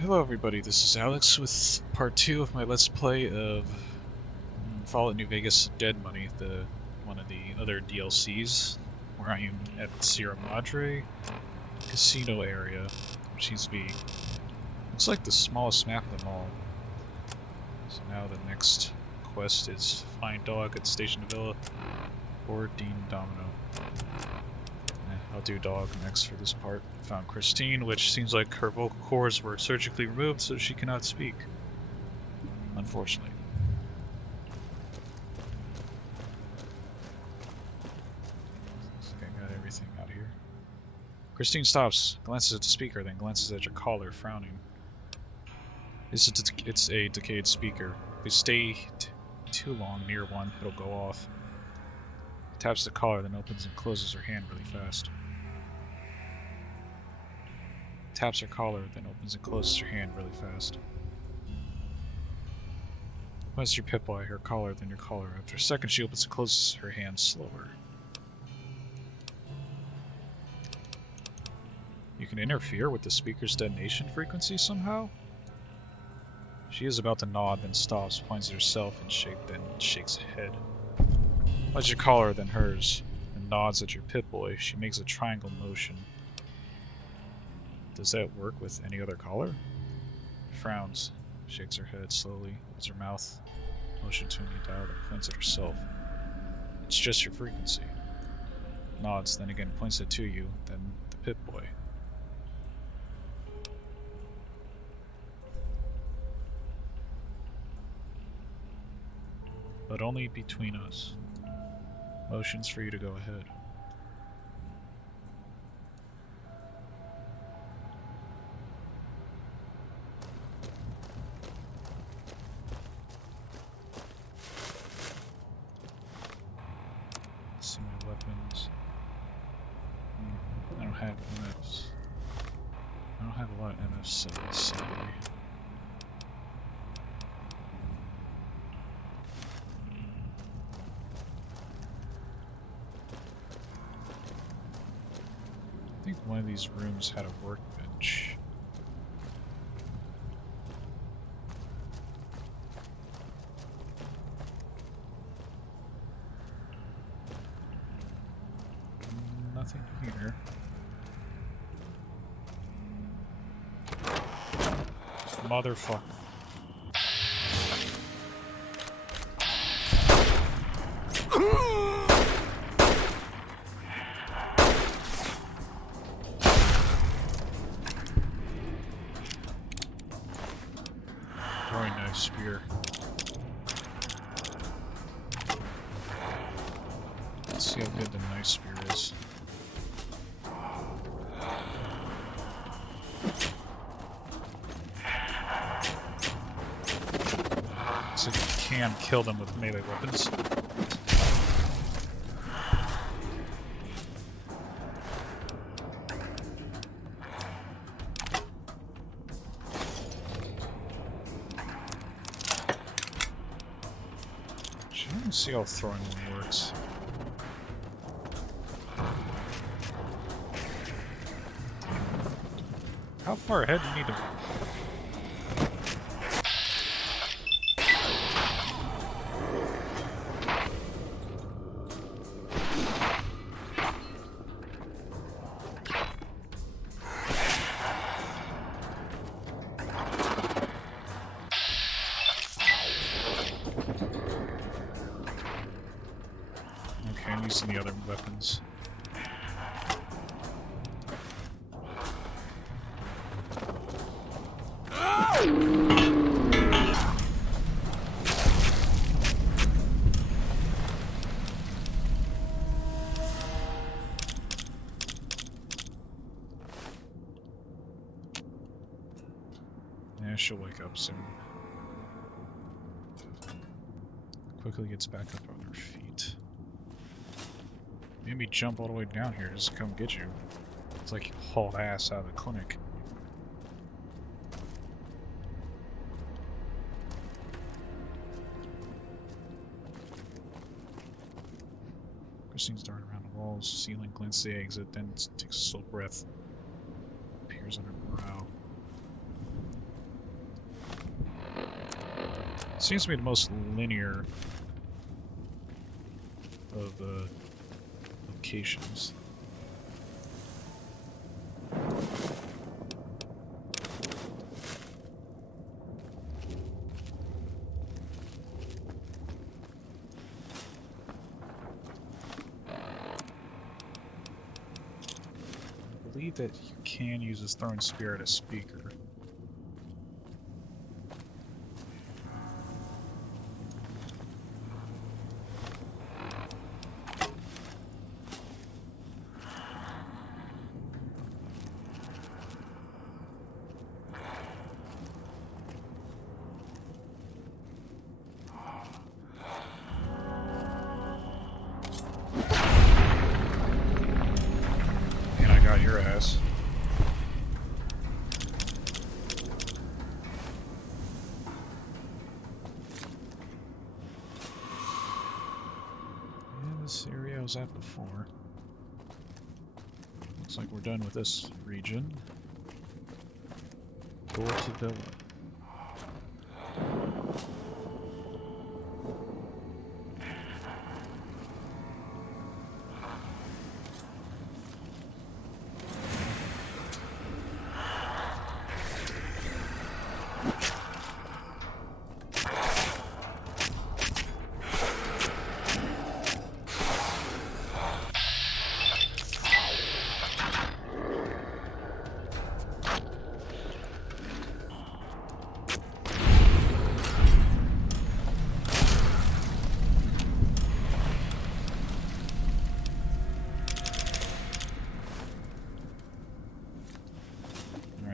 Hello everybody, this is Alex with part 2 of my Let's Play of Fallout New Vegas Dead Money, one of the other DLCs, where I am at Sierra Madre Casino area, which seems to be, looks like the smallest map of them all. So now the next quest is Find Dog at Station Villa or Dean Domino. I'll do Dog next for this part. Found Christine, which seems like her vocal cords were surgically removed so she cannot speak. Unfortunately. I got everything out here. Christine stops, glances at the speaker, then glances at your caller, frowning. It's a decayed speaker. If you stay too long near one, it'll go off. Taps the collar, then opens and closes her hand really fast. Taps her collar, then opens and closes her hand really fast. Points your Pip-Boy, her collar, then your collar. After a second, she opens and closes her hand slower. You can interfere with the speaker's detonation frequency somehow? She is about to nod, then stops, points at herself, then shakes her head. Points your collar, then hers, and nods at your Pip-Boy. She makes a triangle motion. Does that work with any other collar? Frowns, shakes her head slowly, opens her mouth, motion to a new dial, then points at herself. It's just your frequency. Nods, then again points it to you, then the Pip-Boy. But only between us. Motions for you to go ahead. Let's see my weapons. I don't have MFs. I don't have a lot of MF7s, sorry. I think one of these rooms had a workbench. Nothing here. Motherfucker. Throwing knife spear. Let's see how good the knife spear is. So you can kill them with melee weapons. I don't see how throwing one works. How far ahead do you need to... Okay, I'm using the other weapons. Yeah, she'll wake up soon. Quickly gets back up on her feet. Made me jump all the way down here just to come get you. It's like you hauled ass out of the clinic. Christine's darting around the walls, ceiling, glances the exit, then takes a slow breath. Appears on her brow. Seems to be the most linear of locations. I believe that you can use this throwing spear at a speaker. And I got your ass. This area I was at before. Looks like we're done with this region. Go to Villa.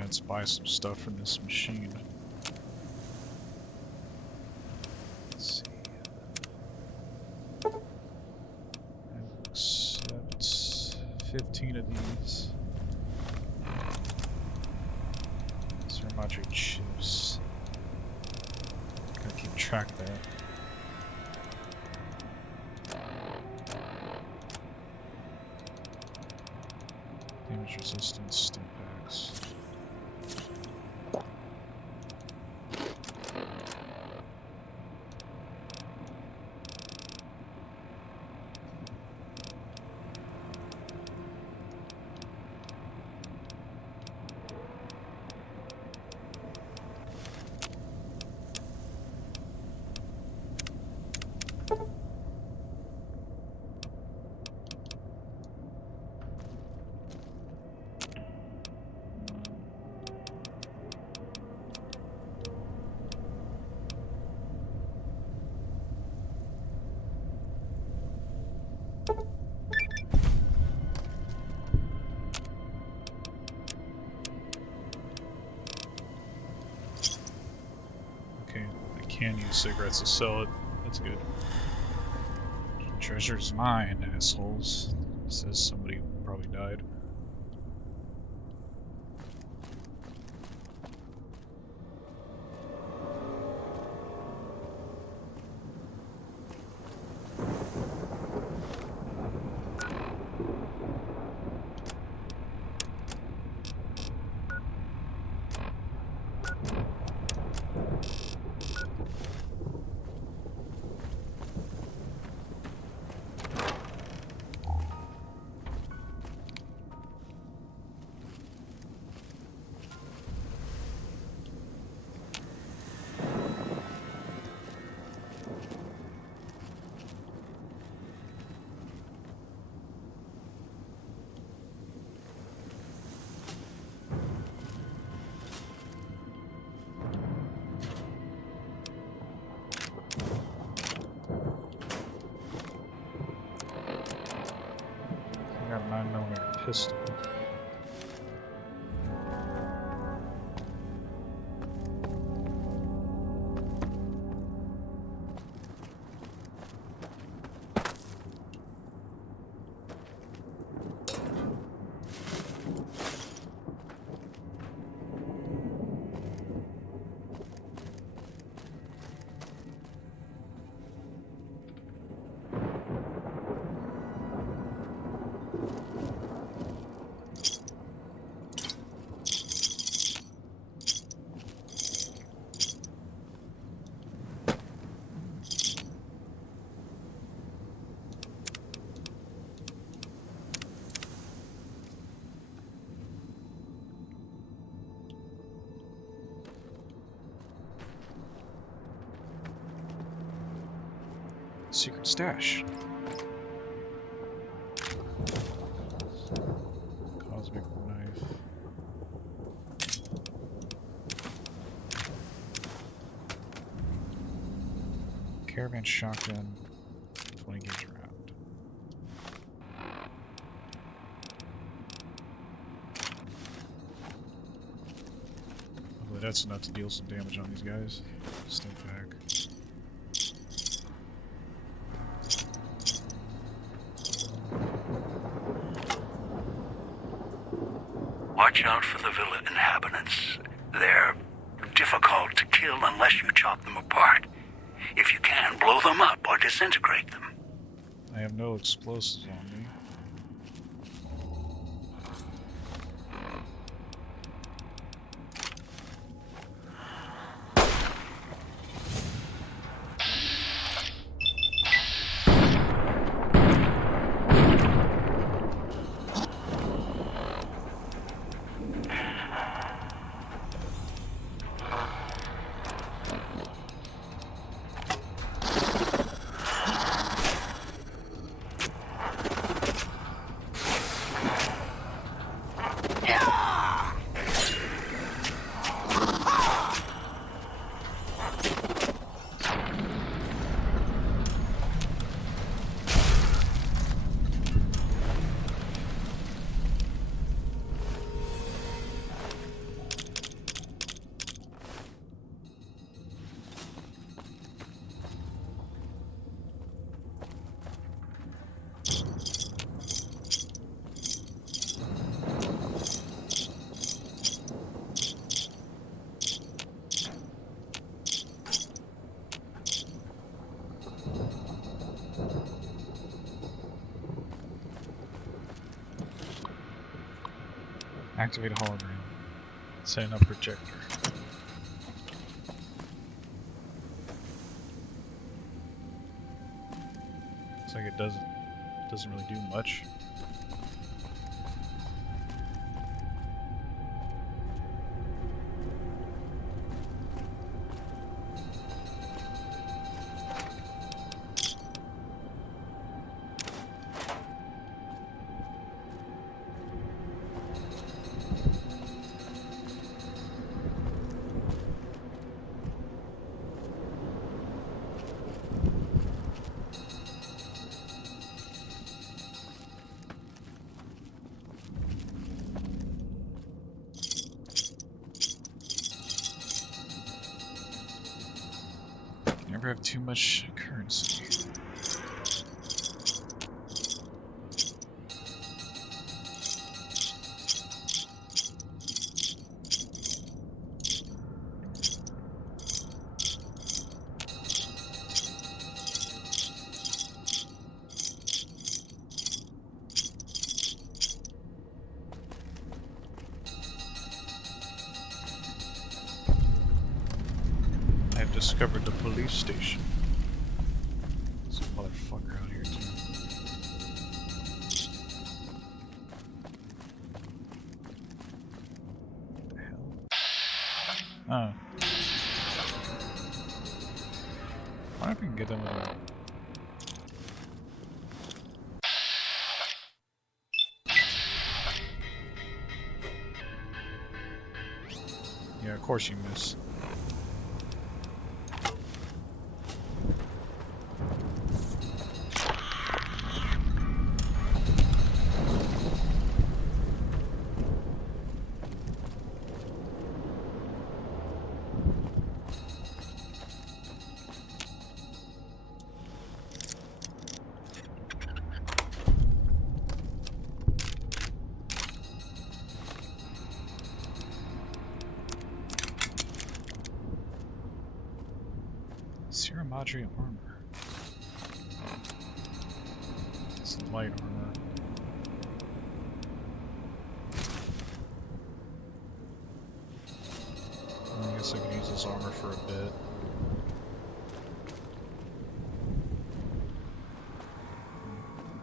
Let's buy some stuff from this machine. Let's see. I will accept 15 of these. Ceramic chips. Gotta keep track of that. Damage resistance, stim packs. Can use cigarettes to sell it. That's good. Treasure's mine, assholes. Says somebody probably died. I got a 9mm pistol. Secret stash. Cosmic knife. Caravan shotgun. 20 gauge round. Hopefully that's enough to deal some damage on these guys. Step back. Watch out for the villa inhabitants. They're difficult to kill unless you chop them apart. If you can, blow them up or disintegrate them. I have no explosives on me. Activate a hologram. Setting up projector. Looks like it doesn't really do much. Never have too much currency. I've discovered the police station. There's a motherfucker out here too. What the hell? Oh. I wonder if we can get them in a... Yeah, of course you miss. Sierra Madre armor. It's light armor. I guess I could use this armor for a bit.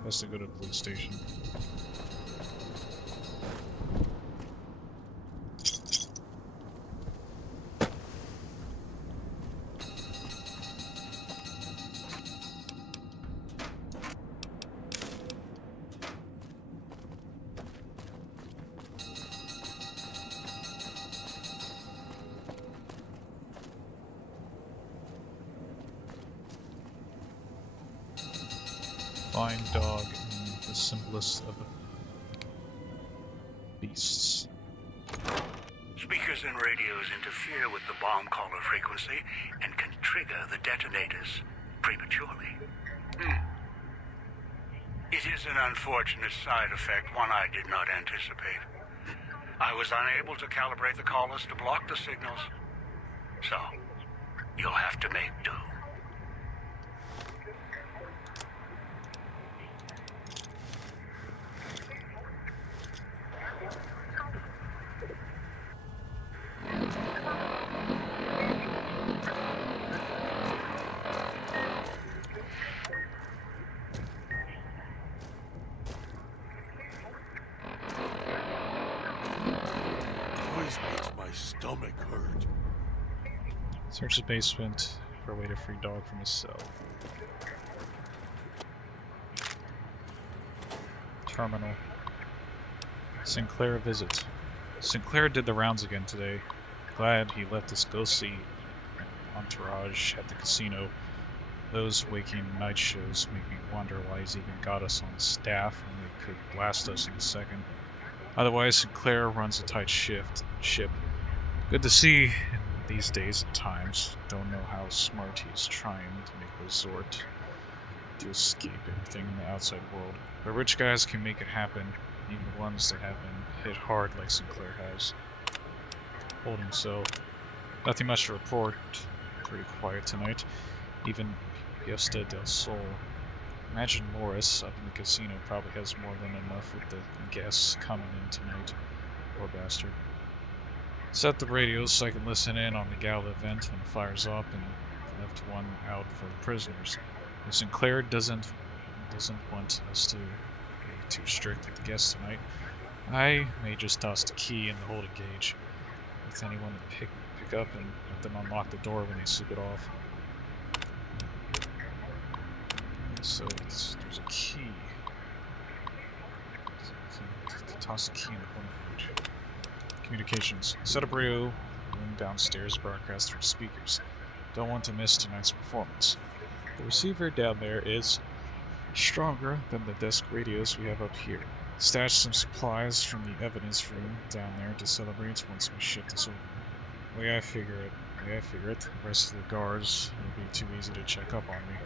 Best to go to the police station. Flying dog and the simplest of beasts. Speakers and radios interfere with the bomb caller frequency and can trigger the detonators prematurely. It is an unfortunate side effect, one I did not anticipate. I was unable to calibrate the callers to block the signals, so you'll have to make do. Noise makes my stomach hurt. Search the basement for a way to free dog from his cell. Terminal. Sinclair visit. Sinclair did the rounds again today. Glad he left his ghostly entourage at the casino. Those waking night shows make me wonder why he's even got us on staff when they could blast us in a second. Otherwise, Sinclair runs a tight ship. Good to see in these days and times. Don't know how smart he is trying to make a resort to escape everything in the outside world. But rich guys can make it happen, even the ones that have been hit hard like Sinclair has. Hold him so. Nothing much to report. Pretty quiet tonight. Even Fiesta del Sol. Imagine Morris up in the casino probably has more than enough with the guests coming in tonight. Poor bastard. Set the radios so I can listen in on the gala event when it fires up and left one out for the prisoners. If Sinclair doesn't want us to be too strict with the guests tonight, I may just toss the key in the holding gauge with anyone to pick up and let them unlock the door when they sleep it off. So there's a key. So toss the key in the holding gauge. Communications. Set up radio room downstairs, broadcast through speakers. Don't want to miss tonight's performance. The receiver down there is stronger than the desk radios we have up here. Stash some supplies from the evidence room down there to celebrate once we ship this over. The way I figure it, the rest of the guards will be too easy to check up on me.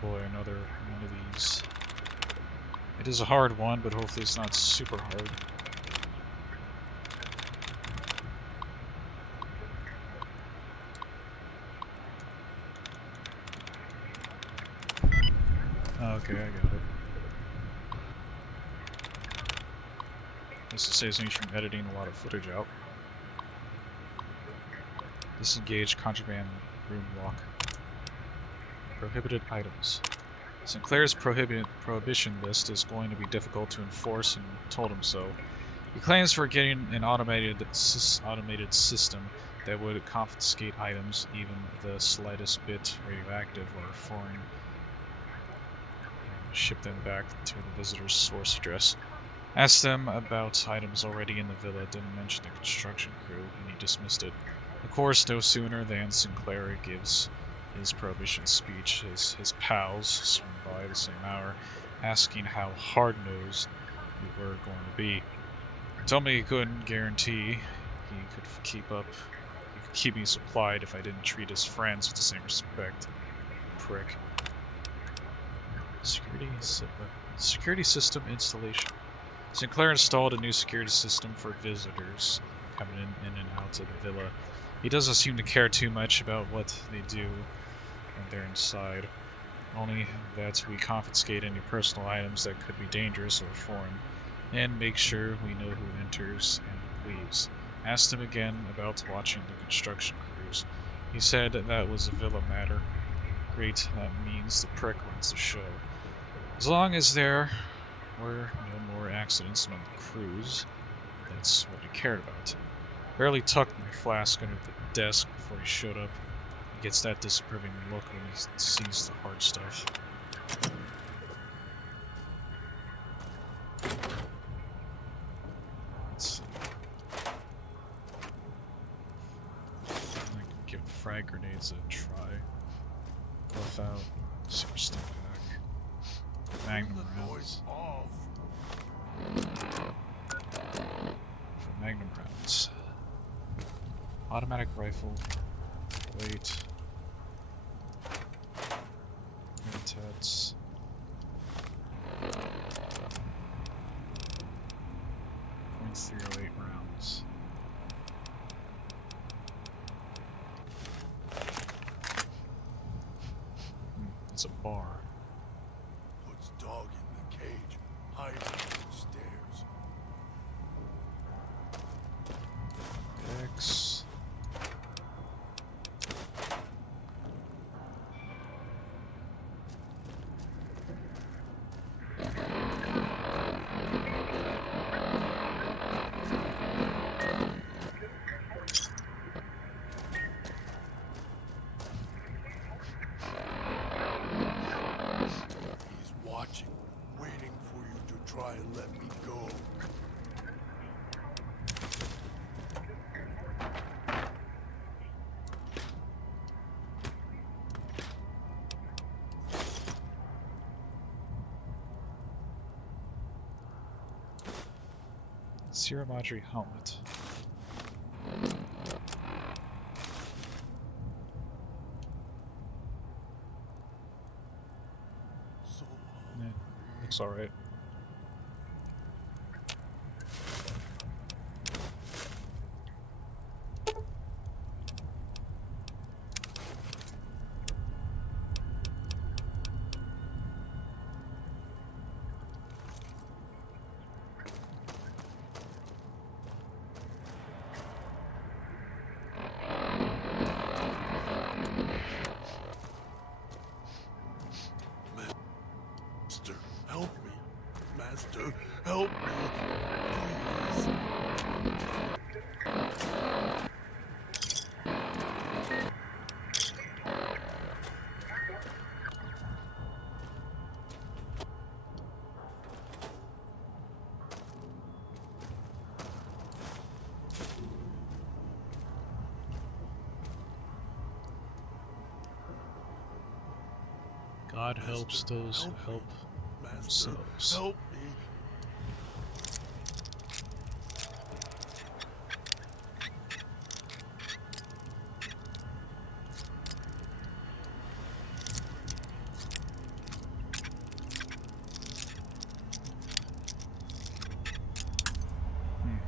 Boy, another one of these. It is a hard one, but hopefully it's not super hard. Okay, I got it. This saves me from editing a lot of footage out. Disengage contraband room lock. Prohibited items. Sinclair's prohibition list is going to be difficult to enforce and told him so. He claims we're getting an automated system that would confiscate items, even the slightest bit radioactive or foreign, and ship them back to the visitor's source address. Asked them about items already in the villa, didn't mention the construction crew, and he dismissed it. Of course, no sooner than Sinclair gives his prohibition speech, his pals swing by the same hour, asking how hard-nosed we were going to be. He told me he couldn't guarantee he could keep me supplied if I didn't treat his friends with the same respect. Prick. Security system installation. Sinclair installed a new security system for visitors coming in and out of the villa. He doesn't seem to care too much about what they do when they're inside. Only that we confiscate any personal items that could be dangerous or foreign, and make sure we know who enters and leaves. Asked him again about watching the construction crews. He said that was a villa matter. Great, that means the prick runs the show. As long as there were no more accidents among the crews, that's what he cared about. Barely tucked my flask under the desk before he showed up. gets that disapproving look when he sees the hard stuff. Let's see. I can give frag grenades a try. Buff out, super step back, magnum Turn the noise rounds. off. For magnum rounds, automatic rifle, weight, tats. .308 rounds. It's a bar. Puts dog in the cage. Hides under the stairs. X. He's watching, waiting for you to try and let me go. Sierra Madre helmet. So Yeah, looks alright. Master, help me. Master, help me. Please. God helps Master, those who help help me. Master, themselves. help me. Hmm.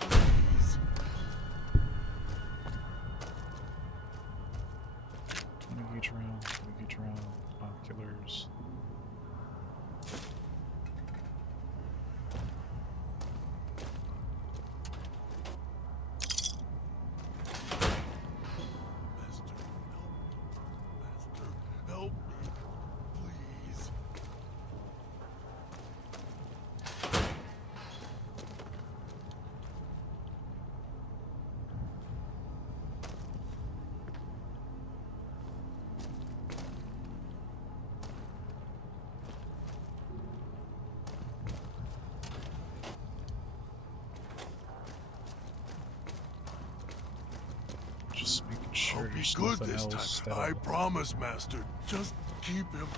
Please. 20 gauge round, 20 gauge round, binoculars. Master, help me. Please. Just making sure I'll be there's good nothing this else time. that I promise, Master. Just keep him.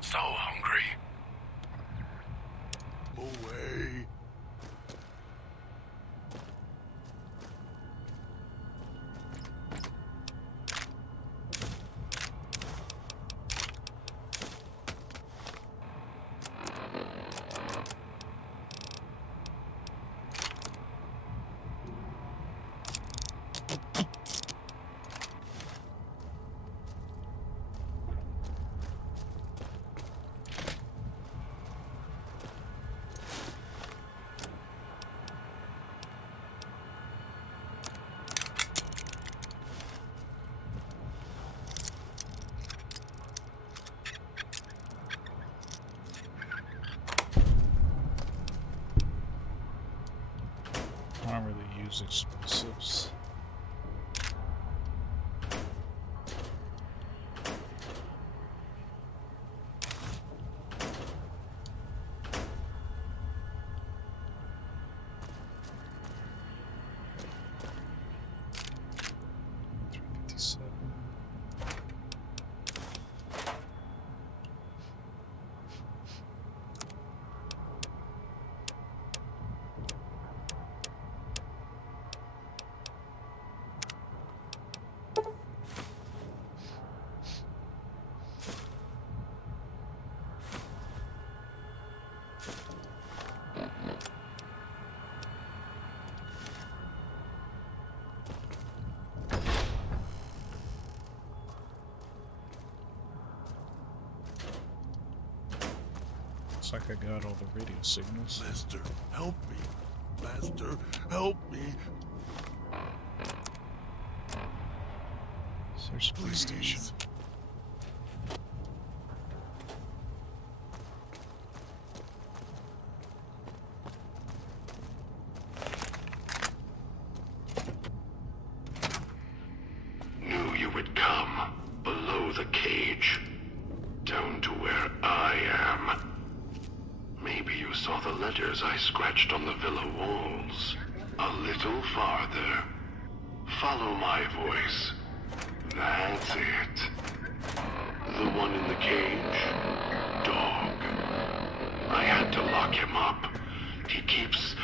So hungry. Away. explosives. Looks like I got all the radio signals. Master, help me. Master, help me. Search police station. Please. Knew you would come. Below the cage. Down to where I am. Maybe you saw the letters I scratched on the villa walls. A little farther. Follow my voice. That's it. The one in the cage? Dog. I had to lock him up. He keeps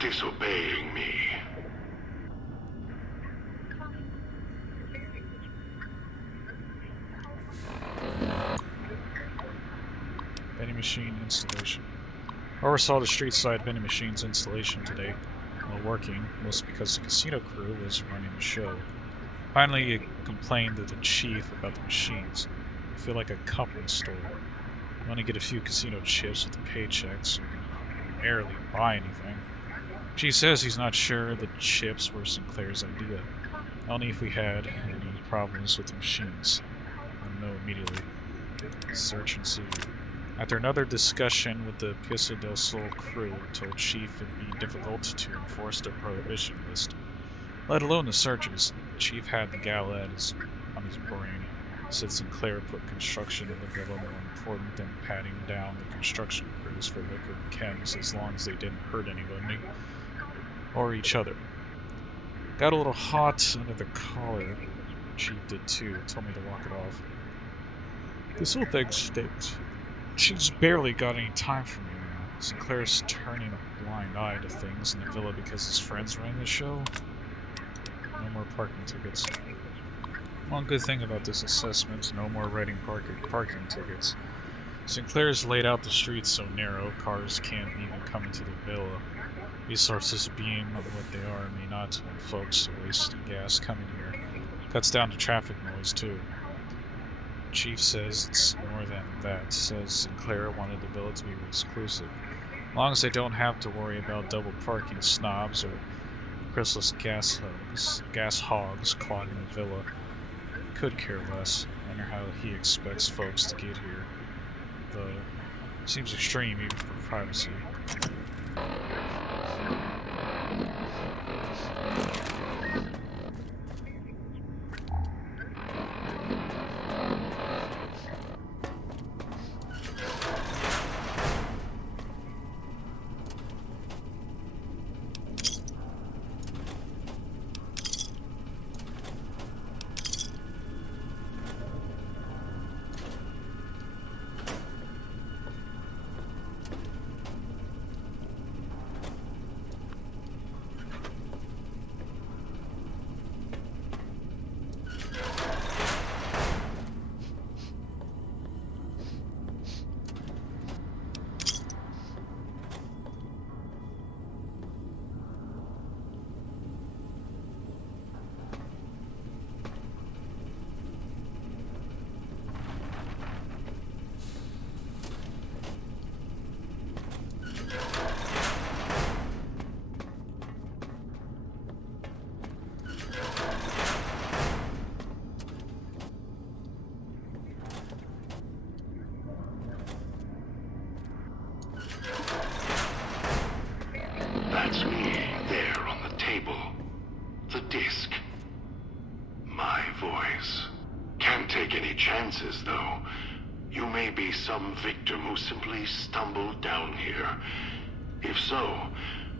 disobeying me. Vending machine installation. Oversaw the street side vending machine's installation today while working, mostly because the casino crew was running the show. Finally, he complained to the chief about the machines. I feel like a company store. I want to get a few casino chips with the paychecks so we can barely buy anything. Chief says he's not sure the chips were Sinclair's idea. Only if we had any problems with the machines. I'll know immediately. Search and seizure. After another discussion with the Piazza del Sol crew, told Chief it'd be difficult to enforce the prohibition list, let alone the searches. The Chief had the gal on his brain. Said Sinclair put construction in the villa more important than patting down the construction crews for liquor and chems as long as they didn't hurt anybody or each other. Got a little hot under the collar. Chief did too. Told me to walk it off. This whole thing stinks. She's barely got any time for me now. Sinclair's turning a blind eye to things in the villa because his friends ran the show. No more parking tickets. One good thing about this assessment, no more writing parking tickets. Sinclair's laid out the streets so narrow, cars can't even come into the villa. Resources being what they are may not want folks to waste gas coming here. Cuts down to traffic noise too. Chief says it's more than that. Says Sinclair wanted the villa to be exclusive. As long as they don't have to worry about double parking snobs or Chrysalis gas hogs clogging the villa. Could care less. Wonder how he expects folks to get here. Though, seems extreme even for privacy. can't take any chances, though. You may be some victim who simply stumbled down here. If so,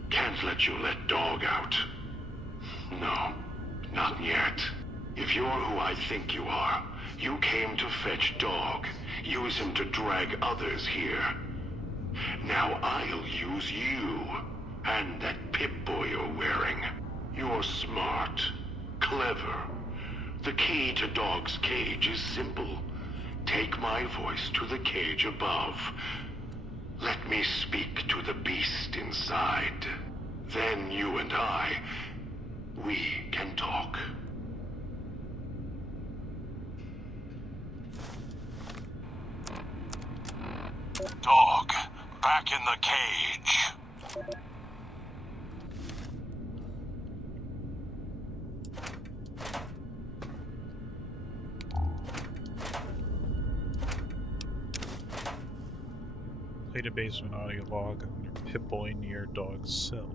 can't let you let Dog out. No, not yet. If you're who I think you are, you came to fetch Dog, use him to drag others here. Now I'll use you, and that Pip-Boy you're wearing. You're smart, clever. The key to Dog's cage is simple. Take my voice to the cage above. Let me speak to the beast inside. Then you and we can talk. Dog, back in the cage. Played a basement audio log under Pip-Boy near Dog's cell.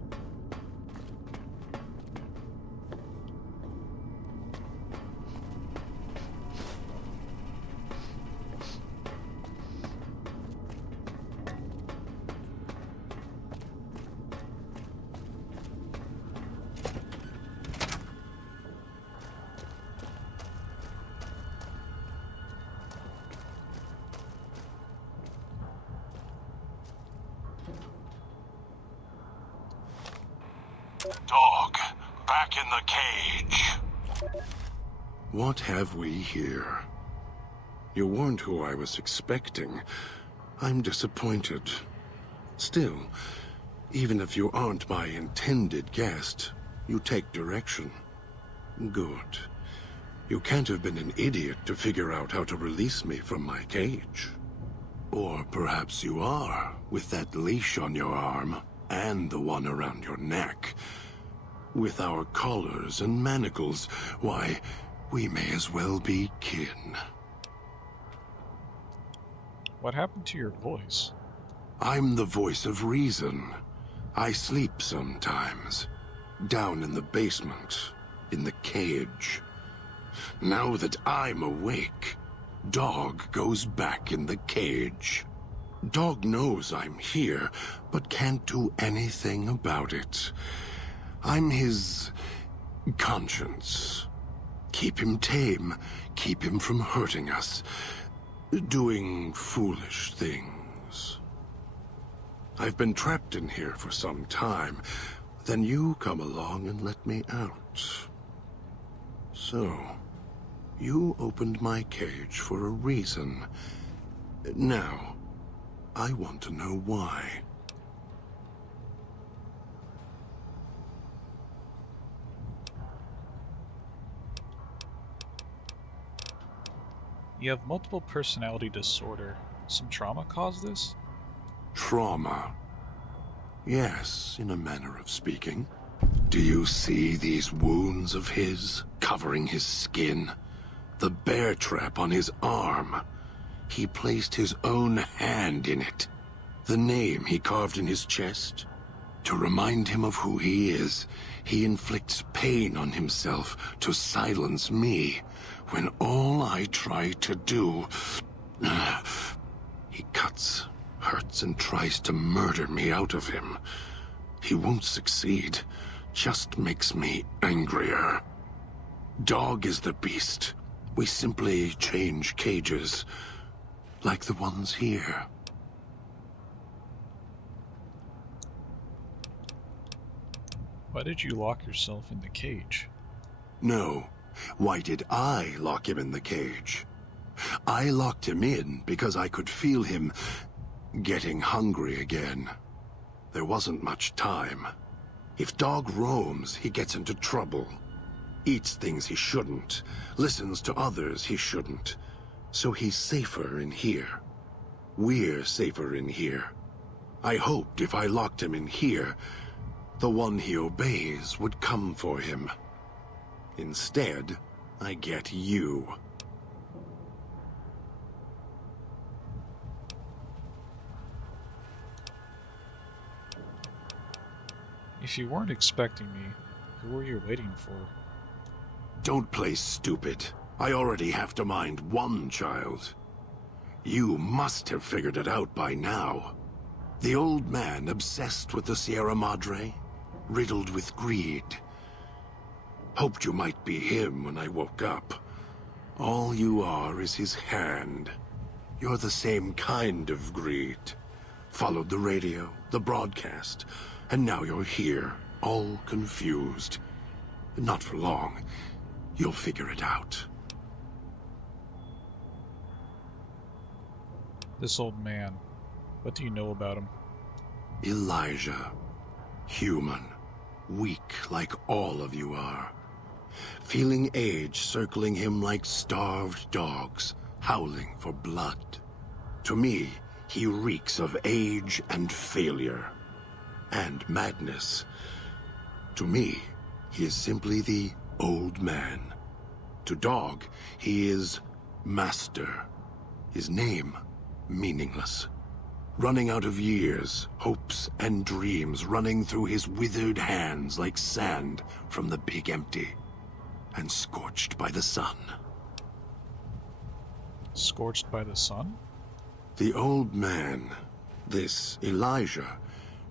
Dog, back in the cage. What have we here? You weren't who I was expecting. I'm disappointed. Still, even if you aren't my intended guest, you take direction. Good. You can't have been an idiot to figure out how to release me from my cage. Or perhaps you are, with that leash on your arm, and the one around your neck. With our collars and manacles, why, we may as well be kin. What happened to your voice? I'm the voice of reason. I sleep sometimes. Down in the basement, in the cage. Now that I'm awake, Dog goes back in the cage. Dog knows I'm here, but can't do anything about it. I'm his conscience. Keep him tame, keep him from hurting us, doing foolish things. I've been trapped in here for some time. Then you come along and let me out. So, you opened my cage for a reason. Now, I want to know why. You have multiple personality disorder. Some trauma caused this? Trauma. Yes, in a manner of speaking. Do you see these wounds of his, covering his skin? The bear trap on his arm. He placed his own hand in it. The name he carved in his chest. To remind him of who he is, he inflicts pain on himself to silence me, when all I try to do... He cuts, hurts, and tries to murder me out of him. He won't succeed, just makes me angrier. Dog is the beast. We simply change cages, like the ones here. Why did you lock yourself in the cage? No. Why did I lock him in the cage? I locked him in because I could feel him getting hungry again. There wasn't much time. If Dog roams, he gets into trouble. Eats things he shouldn't. Listens to others he shouldn't. So he's safer in here. We're safer in here. I hoped if I locked him in here, the one he obeys would come for him. Instead, I get you. If you weren't expecting me, who were you waiting for? Don't play stupid. I already have to mind one child. You must have figured it out by now. The old man obsessed with the Sierra Madre, riddled with greed. Hoped you might be him when I woke up. All you are is his hand. You're the same kind of greed. Followed the radio, the broadcast, and now you're here, all confused. Not for long. You'll figure it out. This old man, what do you know about him? Elijah. Human. Weak like all of you are. Feeling age circling him like starved dogs, howling for blood. To me, he reeks of age and failure. And madness. To me, he is simply the old man. To Dog, he is Master. His name, meaningless. Running out of years, hopes and dreams running through his withered hands like sand from the big empty. And scorched by the sun. Scorched by the sun? The old man, this Elijah,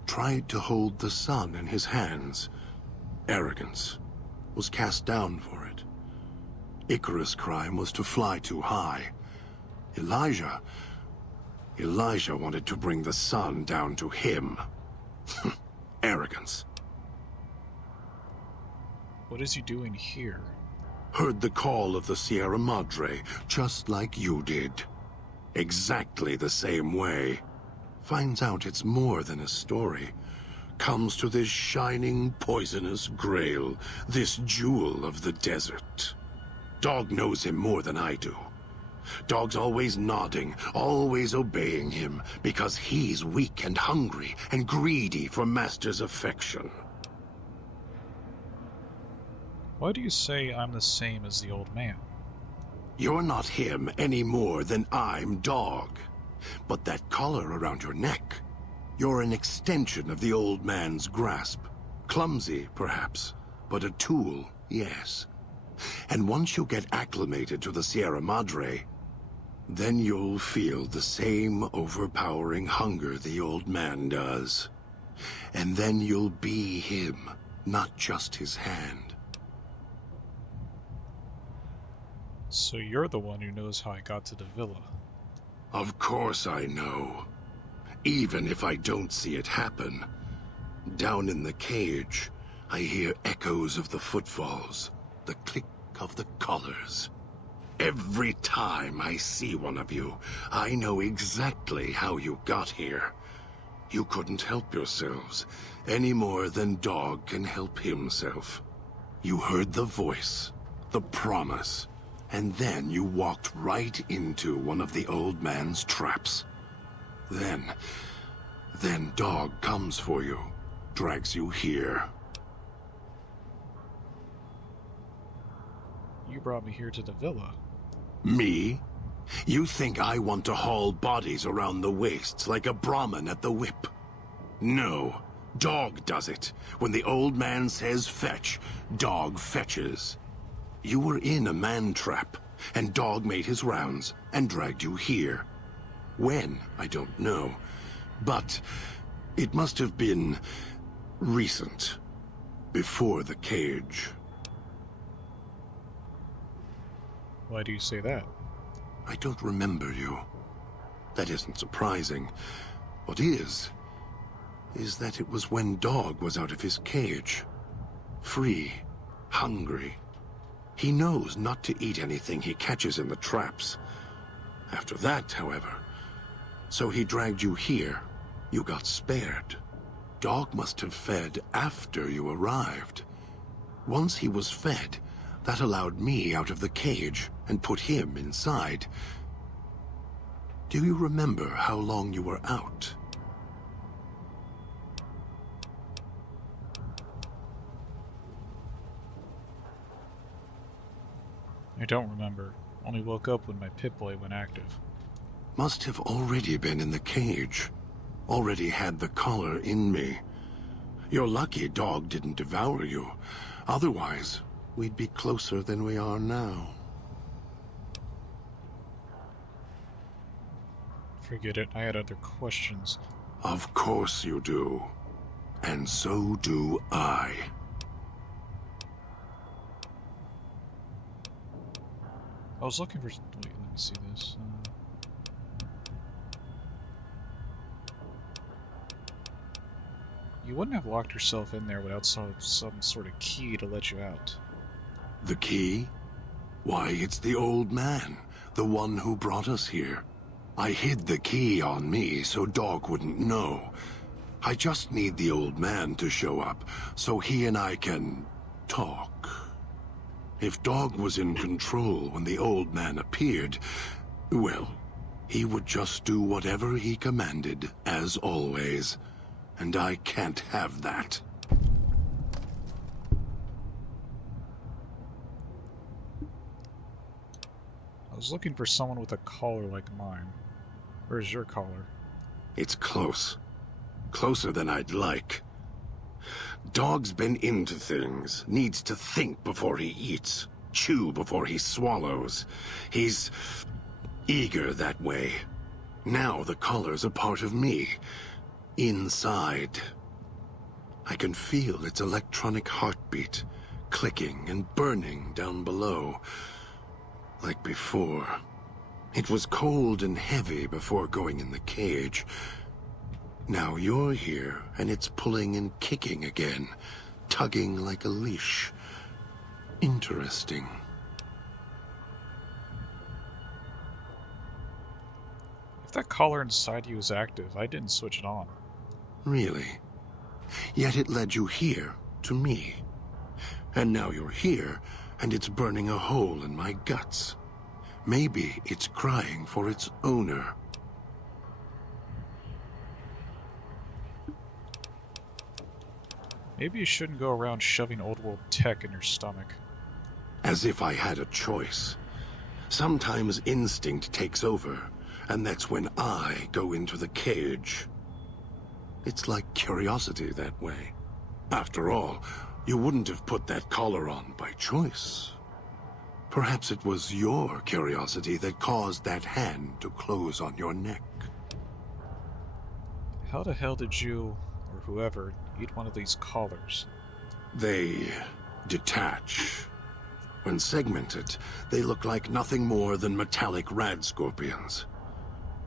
tried to hold the sun in his hands. Arrogance. Was cast down for it. Icarus' crime was to fly too high. Elijah wanted to bring the sun down to him. Arrogance. What is he doing here? Heard the call of the Sierra Madre, just like you did. Exactly the same way. Finds out it's more than a story. Comes to this shining, poisonous grail, this jewel of the desert. Dog knows him more than I do. Dog's always nodding, always obeying him, because he's weak and hungry and greedy for Master's affection. Why do you say I'm the same as the old man? You're not him any more than I'm Dog. But that collar around your neck, you're an extension of the old man's grasp. Clumsy, perhaps, but a tool, yes. And once you get acclimated to the Sierra Madre, then you'll feel the same overpowering hunger the old man does. And then you'll be him, not just his hand. So you're the one who knows how I got to the villa. Of course I know. Even if I don't see it happen. Down in the cage, I hear echoes of the footfalls, the click of the collars. Every time I see one of you, I know exactly how you got here. You couldn't help yourselves, any more than Dog can help himself. You heard the voice, the promise, and then you walked right into one of the old man's traps. Then Dog comes for you, drags you here. You brought me here to the villa. Me? You think I want to haul bodies around the wastes like a Brahmin at the whip? No, Dog does it. When the old man says fetch, Dog fetches. You were in a man trap, and Dog made his rounds and dragged you here. When, I don't know. But it must have been recent. Before the cage. Why do you say that? I don't remember you. That isn't surprising. What is that it was when Dog was out of his cage. Free. Hungry. He knows not to eat anything he catches in the traps. After that, however, so he dragged you here. You got spared. Dog must have fed after you arrived. Once he was fed, that allowed me out of the cage and put him inside. Do you remember how long you were out? I don't remember. Only woke up when my Pip-Boy went active. Must have already been in the cage. Already had the collar in me. You're lucky Dog didn't devour you. Otherwise, we'd be closer than we are now. Forget it, I had other questions. Of course you do. And so do I. I was looking for... Wait, let me see this. You wouldn't have locked yourself in there without some sort of key to let you out. The key? Why, it's the old man, the one who brought us here. I hid the key on me so Dog wouldn't know. I just need the old man to show up so he and I can talk. If Dog was in control when the old man appeared, well, he would just do whatever he commanded, as always. And I can't have that. I was looking for someone with a collar like mine. Where's your collar? It's close. Closer than I'd like. Dog's been into things, needs to think before he eats, chew before he swallows. He's eager that way. Now the collar's a part of me. Inside. I can feel its electronic heartbeat, clicking and burning down below. Like before. It was cold and heavy before going in the cage. Now you're here, and it's pulling and kicking again, tugging like a leash. Interesting. If that collar inside you is active, I didn't switch it on. Really? Yet it led you here, to me. And now you're here, and it's burning a hole in my guts. Maybe it's crying for its owner. Maybe you shouldn't go around shoving old world tech in your stomach. As if I had a choice. Sometimes instinct takes over, and that's when I go into the cage. It's like curiosity that way. After all, you wouldn't have put that collar on by choice. Perhaps it was your curiosity that caused that hand to close on your neck. How the hell did you, or whoever, eat one of these collars? They detach. When segmented, they look like nothing more than metallic rad scorpions.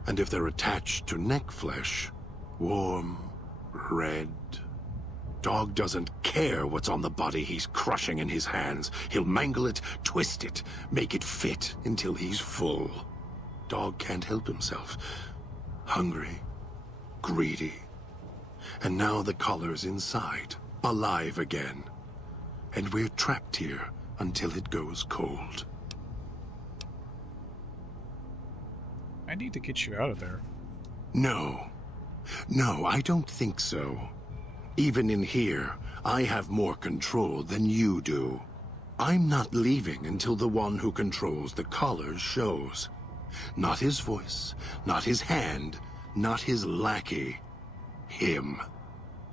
And if they're attached to neck flesh, warm, red. Dog doesn't care what's on the body he's crushing in his hands. He'll mangle it, twist it, make it fit until he's full. Dog can't help himself. Hungry, greedy. And now the collar's inside, alive again. And we're trapped here until it goes cold. I need to get you out of there. No. No, I don't think so. Even in here, I have more control than you do. I'm not leaving until the one who controls the collars shows. Not his voice, not his hand, not his lackey. Him.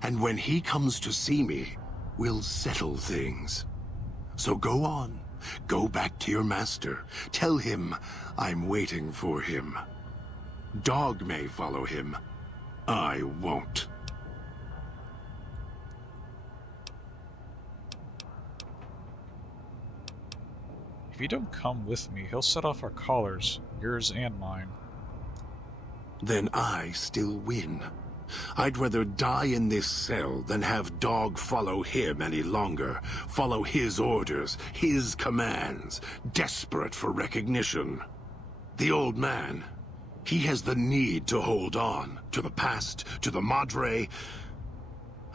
And when he comes to see me, we'll settle things. So go on. Go back to your master. Tell him I'm waiting for him. Dog may follow him. I won't. If you don't come with me, he'll set off our collars, yours and mine. Then I still win. I'd rather die in this cell than have Dog follow him any longer. Follow his orders, his commands, desperate for recognition. The old man, he has the need to hold on, to the past, to the Madre.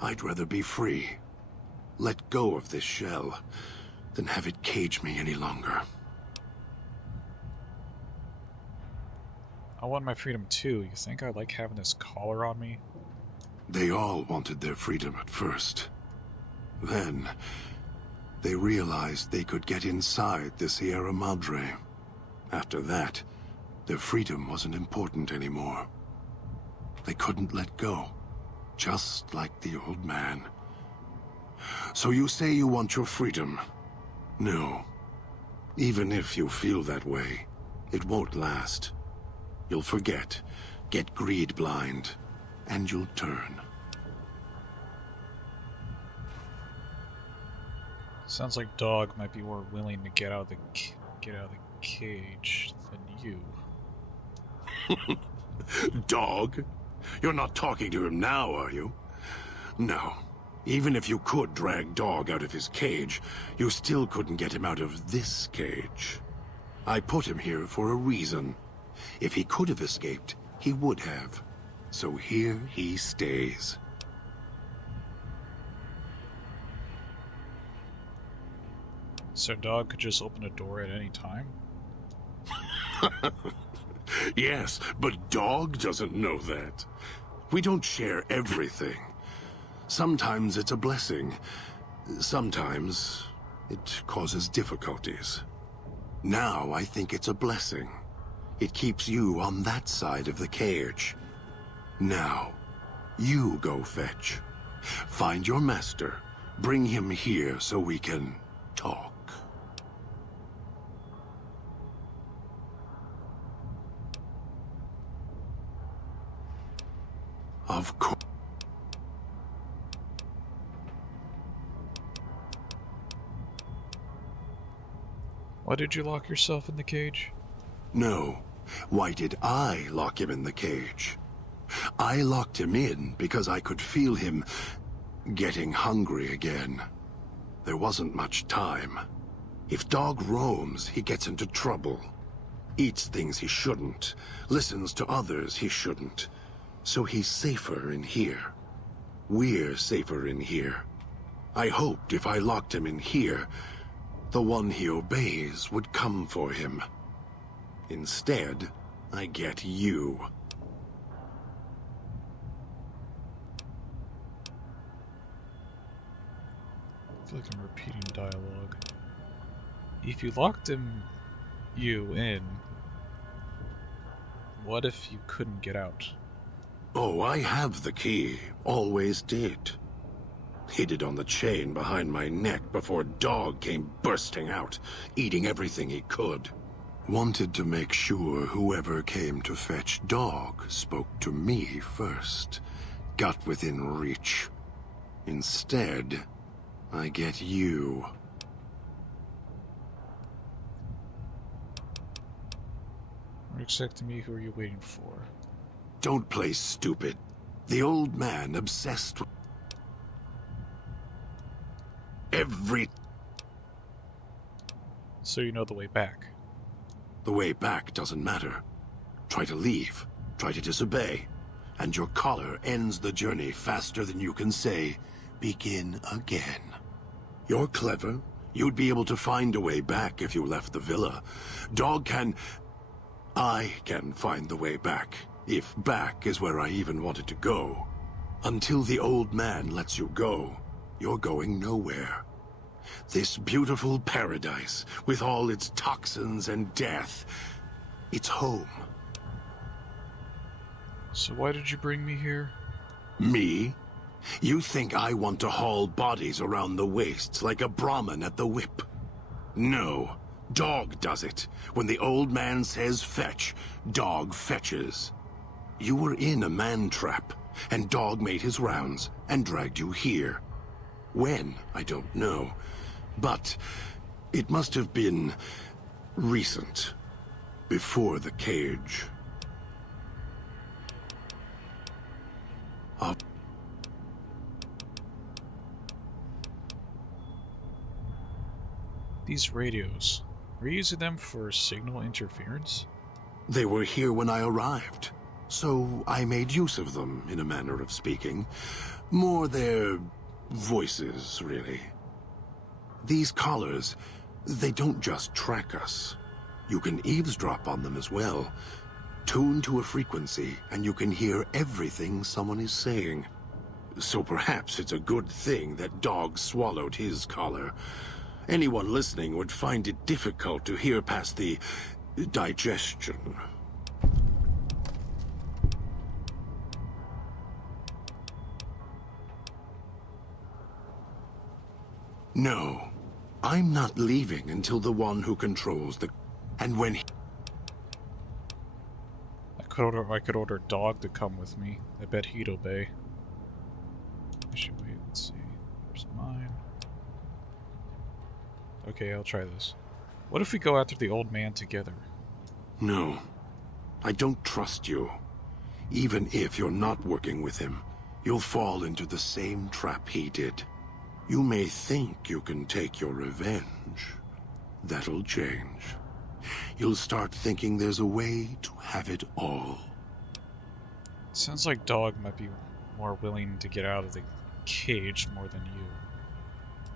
I'd rather be free. Let go of this shell than have it cage me any longer. I want my freedom too. You think I like having this collar on me? They all wanted their freedom at first. Then, they realized they could get inside the Sierra Madre. After that, their freedom wasn't important anymore. They couldn't let go, just like the old man. So you say you want your freedom? No. Even if you feel that way, it won't last. You'll forget, Get greed blind, and you'll turn. Sounds like Dog might be more willing to get out of the cage than you. Dog? You're not talking to him now, are you? No. Even if you could drag Dog out of his cage, you still couldn't get him out of this cage. I put him here for a reason. If he could have escaped, he would have. So here he stays. So Dog could just open a door at any time? Yes, but Dog doesn't know that. We don't share everything. Sometimes it's a blessing. Sometimes it causes difficulties. Now I think it's a blessing. It keeps you on that side of the cage. Now, you go fetch. Find your master. Bring him here so we can talk. Of course. Why did you lock yourself in the cage? No. Why did I lock him in the cage? I locked him in because I could feel him getting hungry again. There wasn't much time. If Dog roams, he gets into trouble. Eats things he shouldn't. Listens to others he shouldn't. So he's safer in here. We're safer in here. I hoped if I locked him in here, the one he obeys would come for him. Instead, I get you. I feel like I'm repeating dialogue. If you locked you in, what if you couldn't get out? Oh, I have the key. Always did. Hid it on the chain behind my neck before Dog came bursting out, eating everything he could. Wanted to make sure whoever came to fetch Dog spoke to me first. Got within reach. Instead, I get you. Are you expecting me? Who are you waiting for? Don't play stupid. The old man obsessed with every... So you know the way back. The way back doesn't matter. Try to leave, try to disobey, and your collar ends the journey faster than you can say, begin again. You're clever. You'd be able to find a way back if you left the villa. Dog can... I can find the way back, if back is where I even wanted to go. Until the old man lets you go, you're going nowhere. This beautiful paradise, with all its toxins and death, it's home. So why did you bring me here? Me? You think I want to haul bodies around the wastes like a Brahmin at the whip? No. Dog does it. When the old man says fetch, Dog fetches. You were in a man trap, and Dog made his rounds and dragged you here. When, I don't know. But it must have been recent. Before the cage. These radios, were you using them for signal interference? They were here when I arrived, so I made use of them, in a manner of speaking. More their voices, really. These collars, they don't just track us. You can eavesdrop on them as well. Tune to a frequency, and you can hear everything someone is saying. So perhaps it's a good thing that Dog swallowed his collar. Anyone listening would find it difficult to hear past the digestion. No, I'm not leaving until the one who controls the... And when he... I I could order Dog to come with me. I bet he'd obey. Actually, wait, let's see. Where's mine? Okay, I'll try this. What if we go after the old man together? No. I don't trust you. Even if you're not working with him, you'll fall into the same trap he did. You may think you can take your revenge. That'll change. You'll start thinking there's a way to have it all. Sounds like Dog might be more willing to get out of the cage more than you.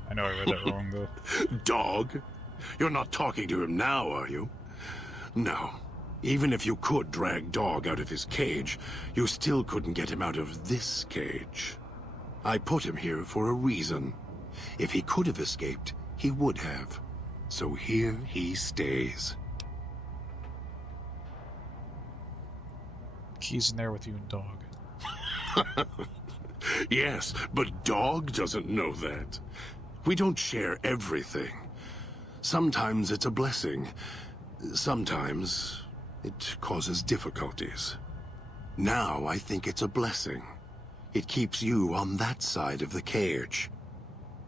I know I read that wrong, though. Dog? You're not talking to him now, are you? No. Even if you could drag Dog out of his cage, you still couldn't get him out of this cage. I put him here for a reason. If he could have escaped, he would have. So here he stays. Key's in there with you and Dog. Yes, but Dog doesn't know that. We don't share everything. Sometimes it's a blessing. Sometimes it causes difficulties. Now I think it's a blessing. It keeps you on that side of the cage.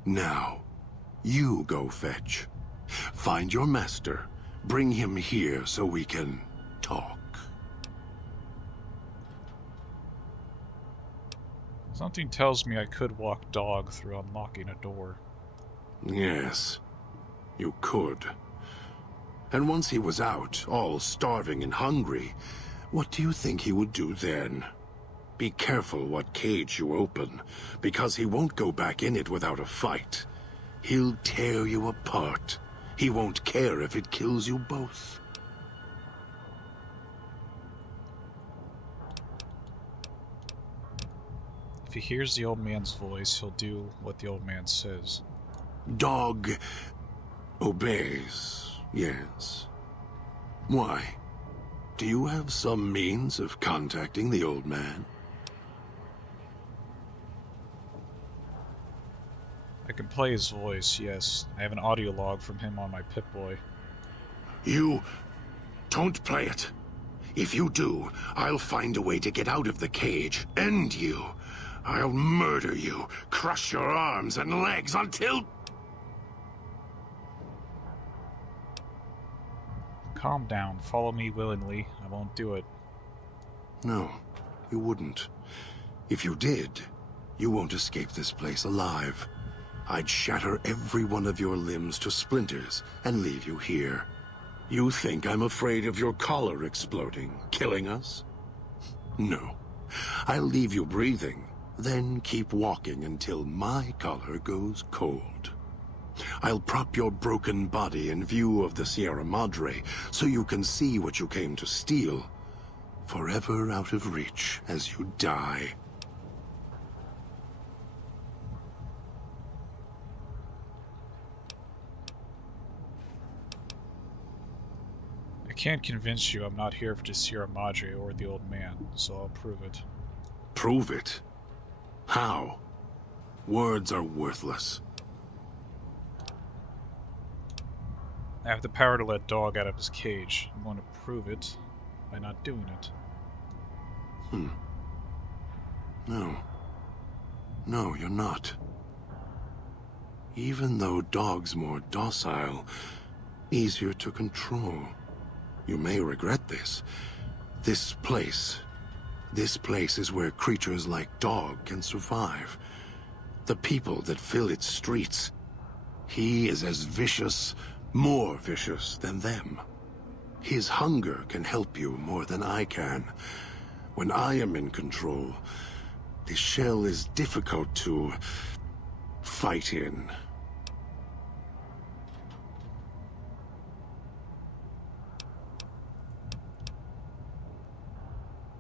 Now, you go fetch. Find your master. Bring him here so we can talk. Something tells me I could walk Dog through unlocking a door. Yes, you could. And once he was out, all starving and hungry, what do you think he would do then? Be careful what cage you open, because he won't go back in it without a fight. He'll tear you apart. He won't care if it kills you both. If he hears the old man's voice, he'll do what the old man says. Dog obeys, yes. Why? Do you have some means of contacting the old man? I can play his voice, yes. I have an audio log from him on my Pip-Boy. You don't play it. If you do, I'll find a way to get out of the cage, end you. I'll murder you, crush your arms and legs until... Calm down. Follow me willingly. I won't do it. No, you wouldn't. If you did, you won't escape this place alive. I'd shatter every one of your limbs to splinters and leave you here. You think I'm afraid of your collar exploding, killing us? No. I'll leave you breathing, then keep walking until my collar goes cold. I'll prop your broken body in view of the Sierra Madre so you can see what you came to steal, forever out of reach as you die. I can't convince you I'm not here for the Sierra Madre or the old man, so I'll prove it. Prove it? How? Words are worthless. I have the power to let Dog out of his cage. I'm going to prove it by not doing it. No. No, you're not. Even though Dog's more docile, easier to control. You may regret this. This place is where creatures like Dog can survive. The people that fill its streets. He is as vicious, more vicious than them. His hunger can help you more than I can. When I am in control, the shell is difficult to fight in.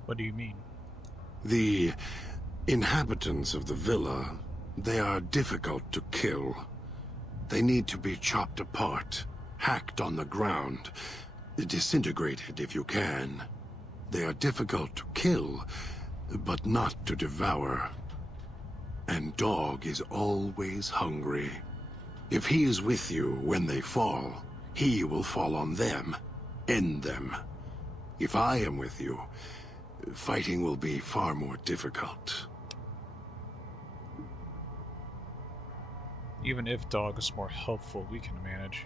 What do you mean? The inhabitants of the villa, they are difficult to kill. They need to be chopped apart, hacked on the ground, disintegrated if you can. They are difficult to kill, but not to devour. And Dog is always hungry. If he is with you when they fall, he will fall on them, end them. If I am with you, fighting will be far more difficult. Even if Dog is more helpful, we can manage.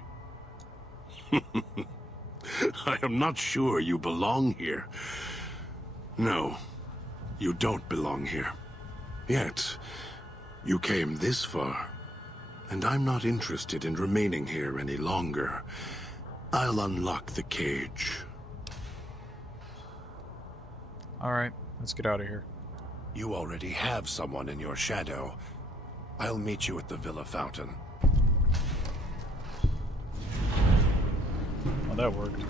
I am not sure you belong here. No, you don't belong here. Yet, you came this far, and I'm not interested in remaining here any longer. I'll unlock the cage. Alright, let's get out of here. You already have someone in your shadow. I'll meet you at the Villa Fountain. Oh, that worked.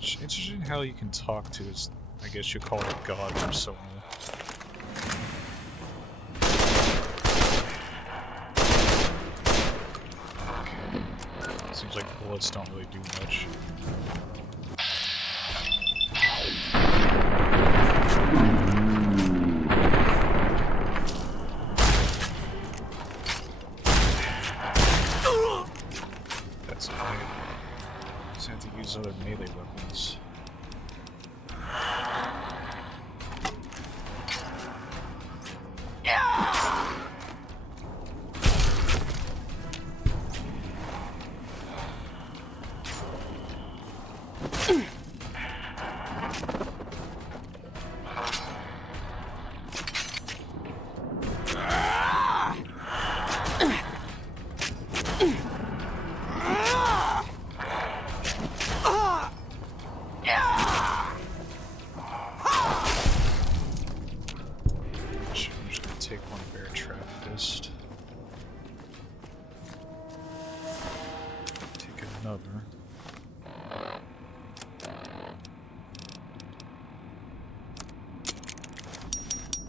It's interesting how you can talk to his, I guess you call it a god persona. Seems like bullets don't really do much. That's fine. Just have to use other melee weapons.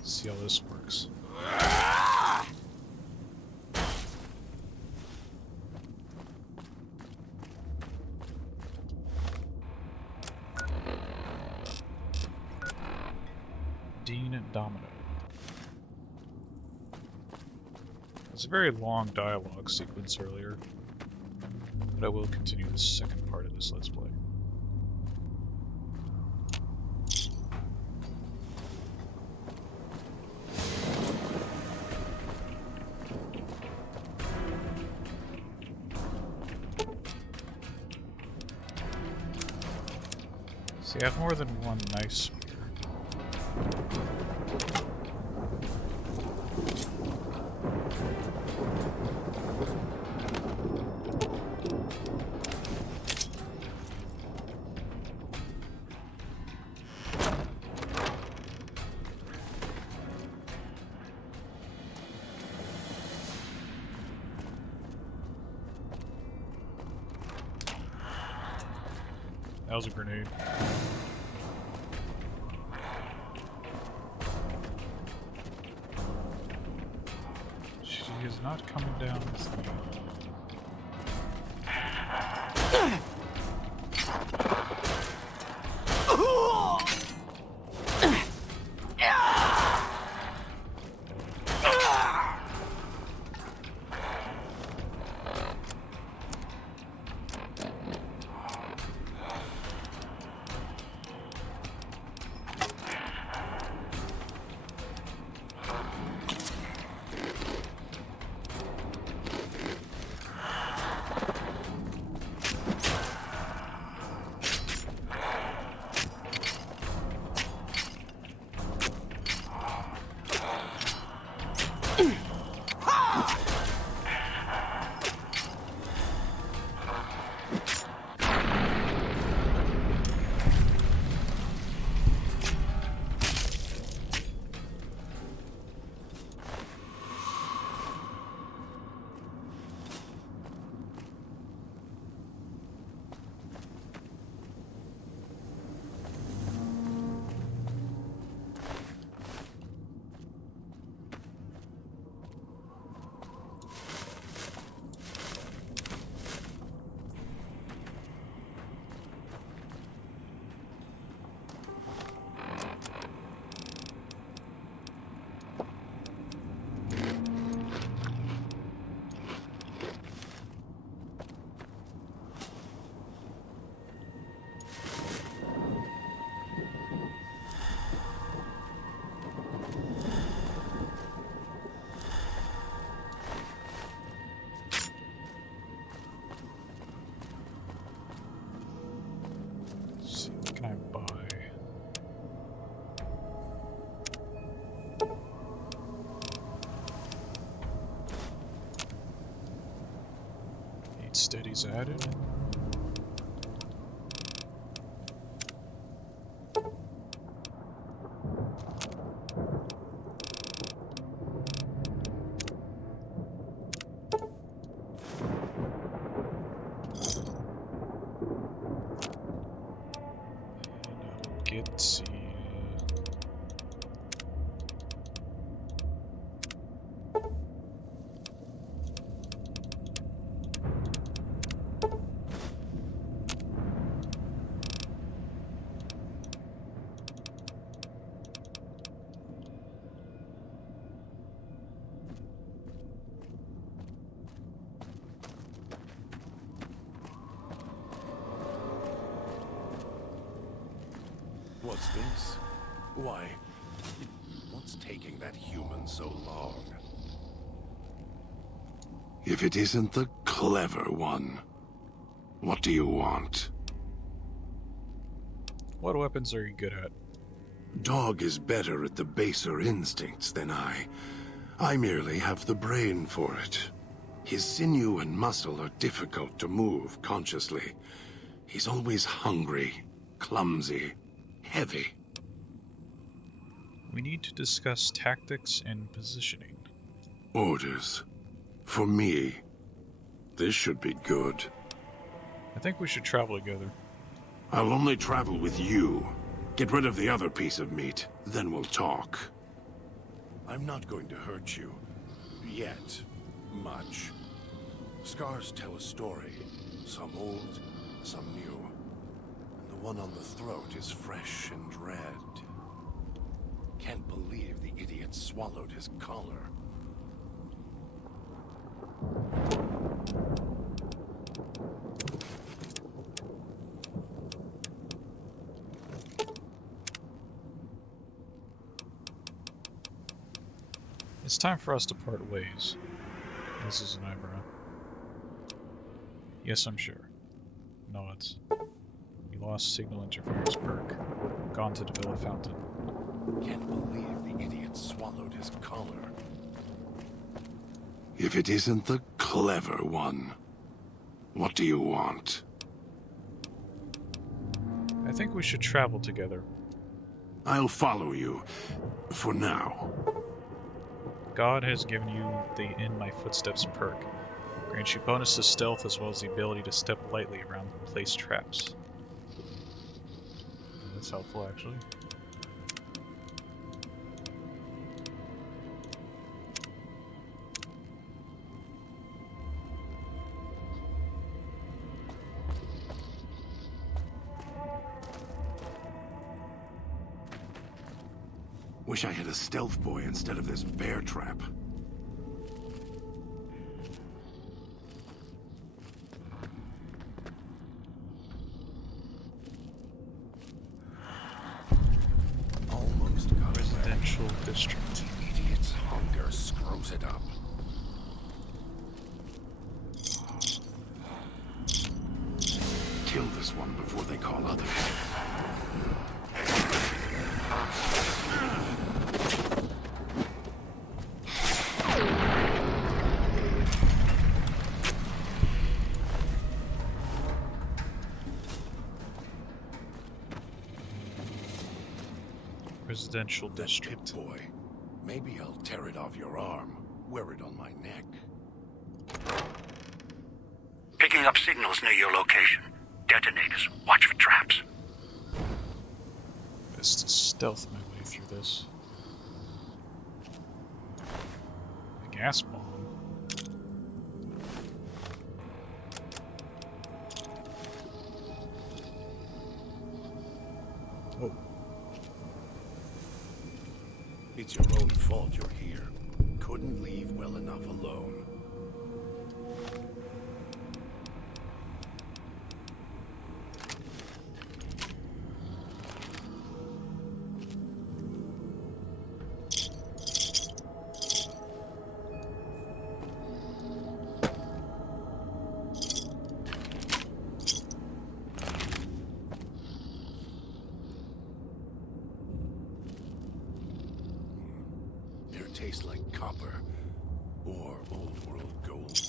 See how this works. Dean Domino. It's a very long dialogue sequence earlier, but I will continue the second part of this Let's Play. See, I have more than one nice spear. That was a grenade. She is not coming down with me. Steadies added. Get the What's this? Why? What's taking that human so long? If it isn't the clever one, what do you want? What weapons are you good at? Dog is better at the baser instincts than I. I merely have the brain for it. His sinew and muscle are difficult to move consciously. He's always hungry, clumsy, heavy. We need to discuss tactics and positioning. Orders. For me. This should be good. I think we should travel together. I'll only travel with you. Get rid of the other piece of meat, then we'll talk. I'm not going to hurt you. Yet. Much. Scars tell a story. Some old, some new. And the one on the throat is fresh and red. Can't believe the idiot swallowed his collar. It's time for us to part ways. This is an eyebrow. Yes, I'm sure. Nods. You lost signal interference perk. Gone to the Villa Fountain. Can't believe the idiot swallowed his collar. If it isn't the clever one, what do you want? I think we should travel together. I'll follow you. For now. God has given you the In My Footsteps perk. Grants you bonus to stealth as well as the ability to step lightly around placed traps. That's helpful, actually. Wish I had a stealth boy instead of this bear trap. Almost got it. Residential district. The idiot's hunger screws it up. Kill this one before they call others. Residential district. Pit boy. Maybe I'll tear it off your arm, wear it on my neck. Picking up signals near your location. Detonators. Watch for traps. Best to stealth my way through this. The gas bomb. Oh. It's your own fault you're here. Couldn't leave well enough alone. Tastes like copper or old world gold.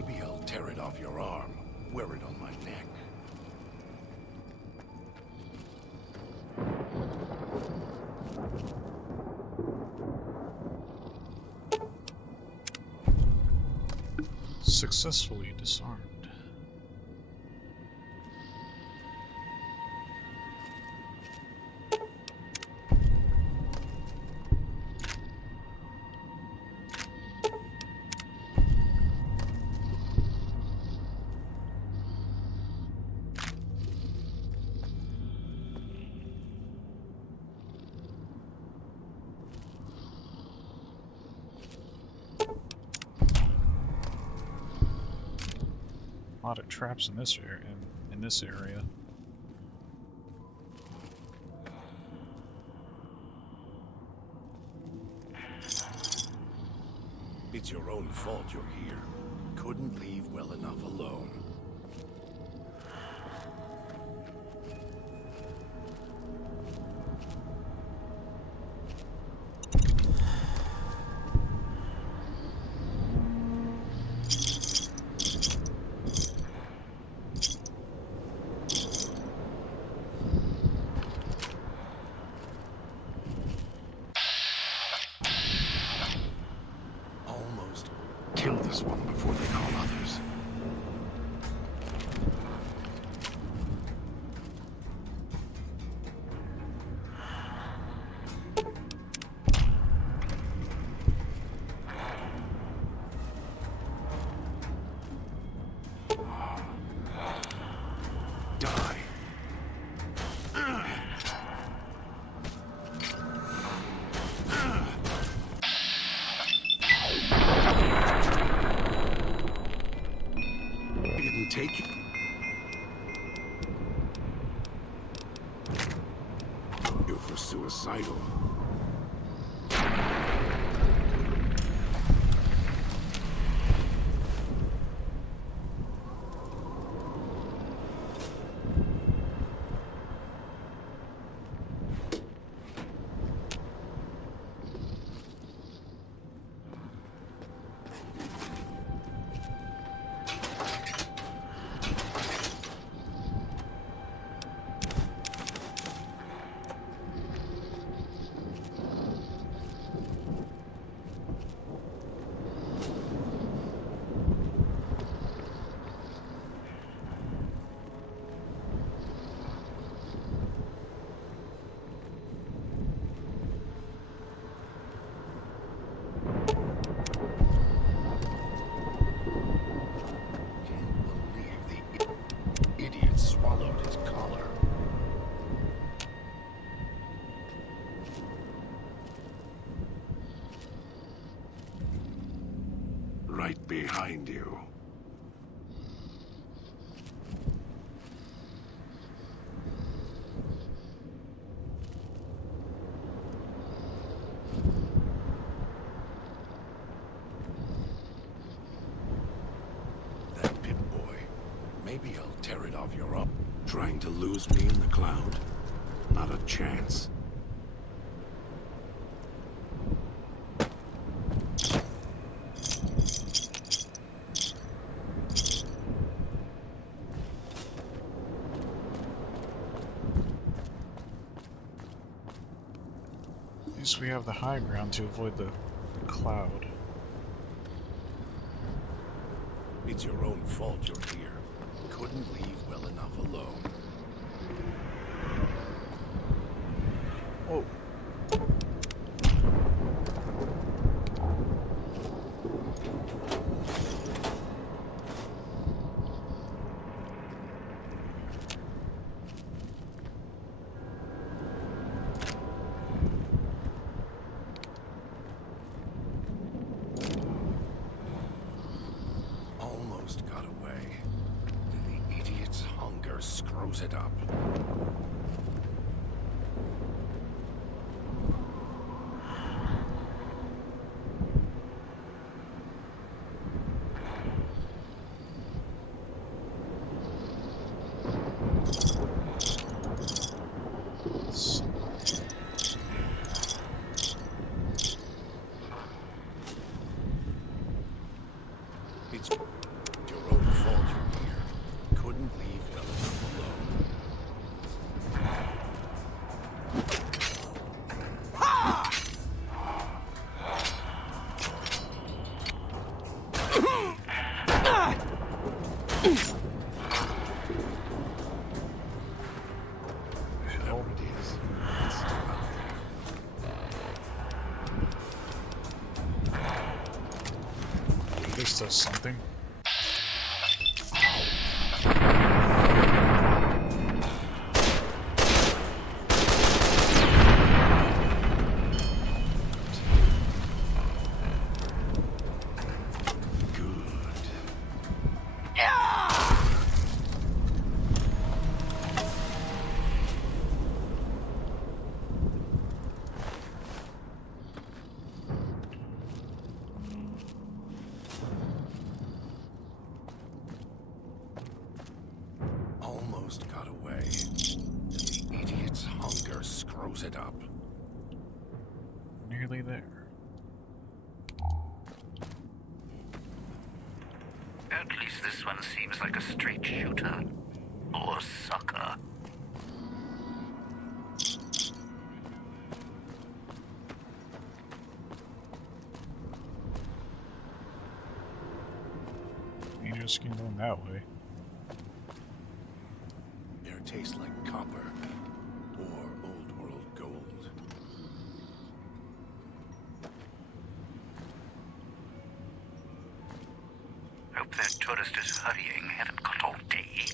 Maybe I'll tear it off your arm, wear it on my neck. Successfully disarmed. A lot of traps in this area. In this area. It's your own fault you're here. Couldn't leave well enough alone. Almost. Kill this one before they call others. Die. I didn't take it. You're for suicidal. Idiot swallowed his collar. Right behind you. That pit boy. Maybe I'll tear it off your arm. Trying to lose me in the cloud? Not a chance. At least we have the high ground to avoid the cloud. It's your own fault you're here. Couldn't leave well enough alone. Oh. Almost got away. And the idiot's hunger screws it up. It's called you here. Couldn't leave well enough alone. Whatever it is, it's still out there. This does something. Almost got away. The idiot's hunger screws it up. Nearly there. At least this one seems like a straight shooter. Or sucker. You just keep going that way. Air tastes like copper or old world gold. Hope that tourist is hurrying. Haven't got all day.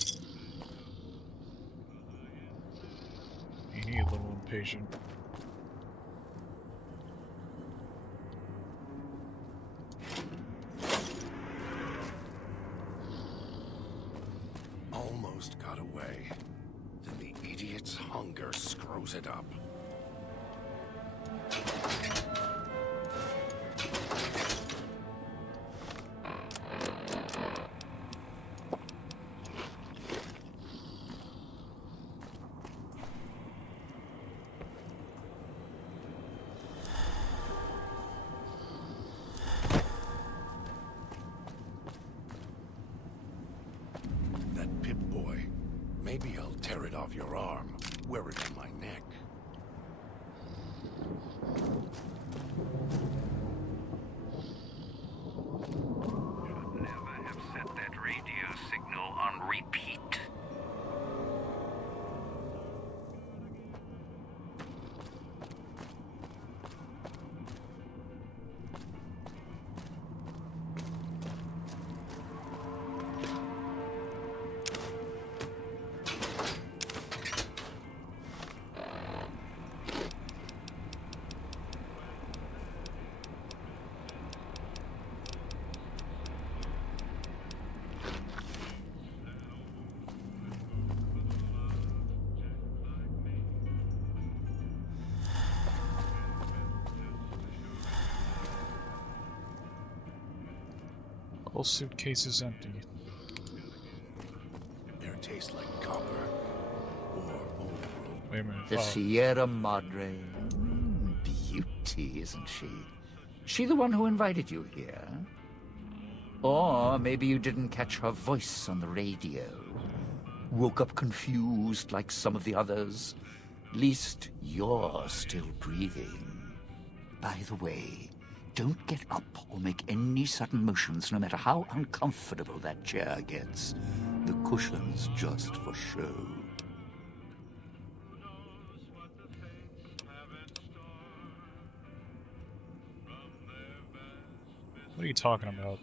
You need a little impatient. Almost got away. Then the idiot's hunger screws it up. That Pip-Boy. Maybe I'll tear it off your arm. Wear it on my neck. Should never have set that radio signal on repeat. Whole suitcase is empty. Air tastes like copper or old world. Wait a minute. The Oh, Sierra Madre. Beauty, isn't she? She the one who invited you here? Or maybe you didn't catch her voice on the radio. Woke up confused like some of the others. Least you're still breathing. By the way, don't get up or make any sudden motions, no matter how uncomfortable that chair gets. The cushion's just for show. what are you talking about?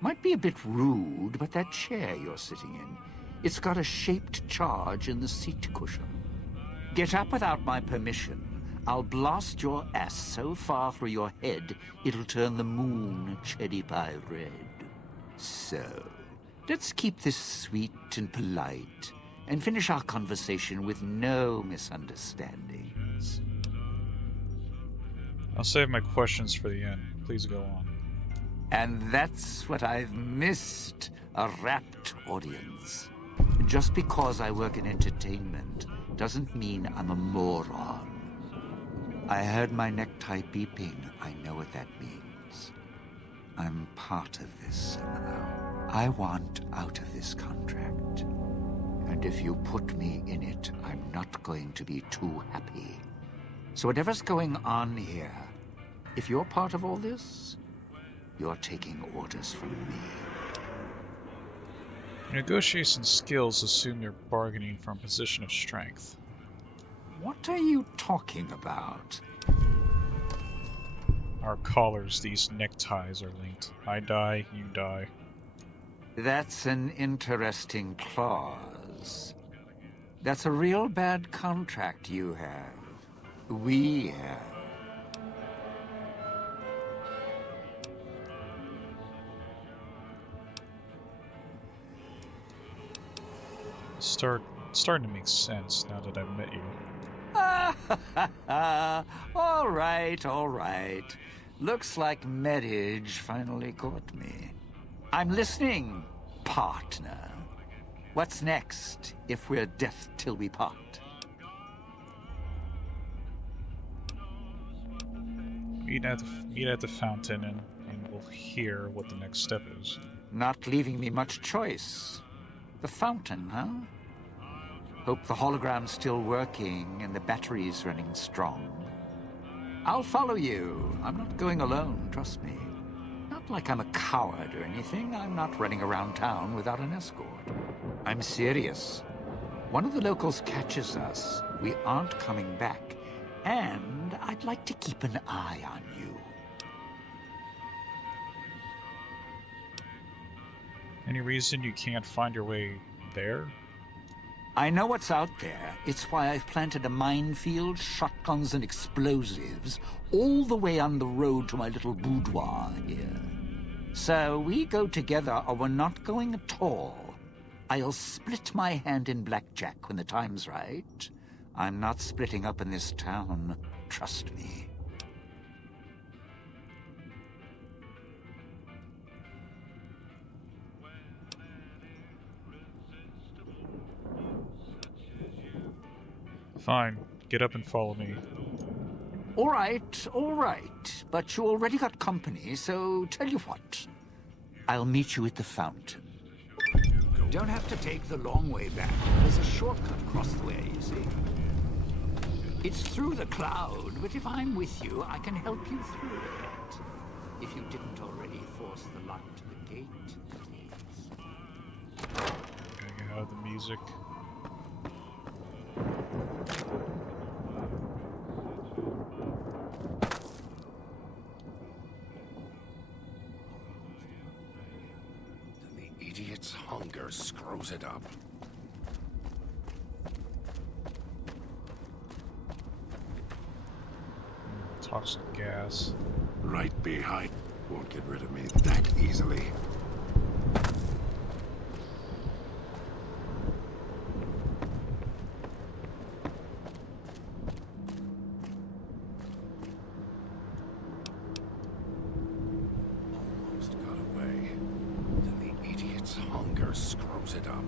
Might be a bit rude, but that chair you're sitting in, it's got a shaped charge in the seat cushion. Get up without my permission. I'll blast your ass so far through your head, it'll turn the moon cherry pie red. So, let's keep this sweet and polite, and finish our conversation with no misunderstandings. I'll save my questions for the end. Please go on. And that's what I've missed, a rapt audience. Just because I work in entertainment doesn't mean I'm a moron. I heard my necktie beeping. I know what that means. I'm part of this somehow. I want out of this contract. And if you put me in it, I'm not going to be too happy. So whatever's going on here, if you're part of all this, you're taking orders from me. Negotiation skills assume you're bargaining from a position of strength. What are you talking about? Our collars, these neckties, are linked. I die, you die. That's an interesting clause. That's a real bad contract you have. We have. Starting to make sense now that I've met you. All right. Looks like marriage finally caught me. I'm listening, partner. What's next, if we're death till we part? Meet at the fountain and we'll hear what the next step is. Not leaving me much choice. The fountain, huh? Hope the hologram's still working and the battery's running strong. I'll follow you. I'm not going alone, trust me. Not like I'm a coward or anything. I'm not running around town without an escort. I'm serious. One of the locals catches us, we aren't coming back. And I'd like to keep an eye on you. Any reason you can't find your way there? I know what's out there. It's why I've planted a minefield, shotguns and explosives all the way on the road to my little boudoir here. So we go together or we're not going at all. I'll split my hand in blackjack when the time's right. I'm not splitting up in this town, trust me. Fine, get up and follow me. All right. But you already got company, so tell you what. I'll meet you at the fountain. Don't have to take the long way back. There's a shortcut across the way, you see. It's through the cloud, but if I'm with you, I can help you through it. If you didn't already force the lock to the gate, please. Gotta get out of the music. Then the idiot's hunger screws it up. Toxic gas. Right behind. Won't get rid of me that easily. Almost got away. Then the idiot's hunger screws it up.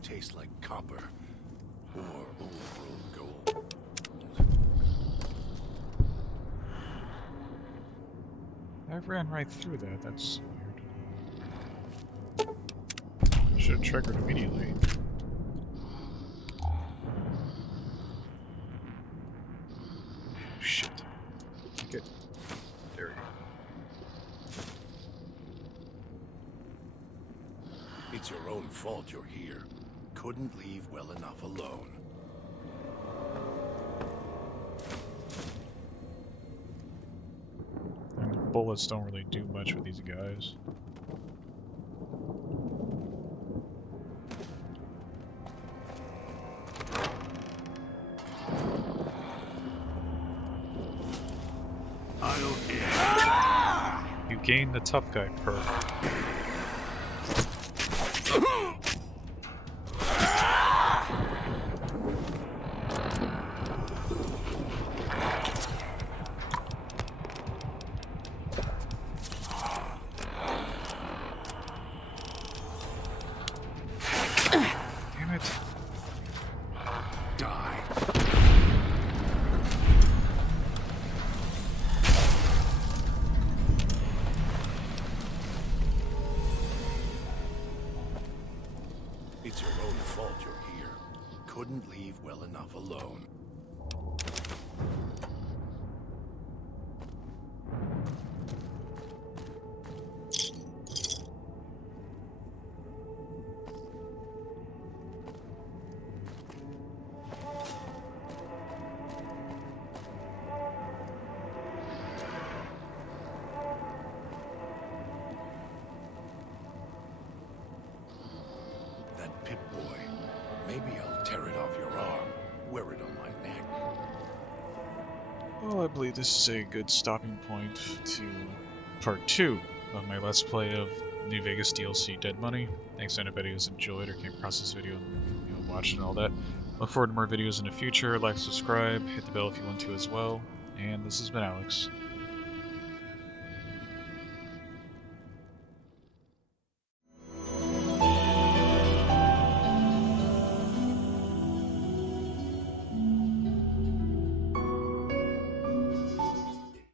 Tastes like copper or old gold. I ran right through that. That's weird. Should have triggered immediately. Shit. Okay. There we go. It's your own fault you're here. Couldn't leave well enough alone. And the bullets don't really do much with these guys. You gain the tough guy perk. that you're here. Couldn't leave well enough alone. That Pip-Boy. Maybe I'll tear it off your arm, wear it on my neck. Well, I believe this is a good stopping point to part 2 of my Let's Play of New Vegas DLC Dead Money. Thanks to anybody who's enjoyed or came across this video and watched and all that. Look forward to more videos in the future. Like, subscribe, hit the bell if you want to as well. And this has been Alex.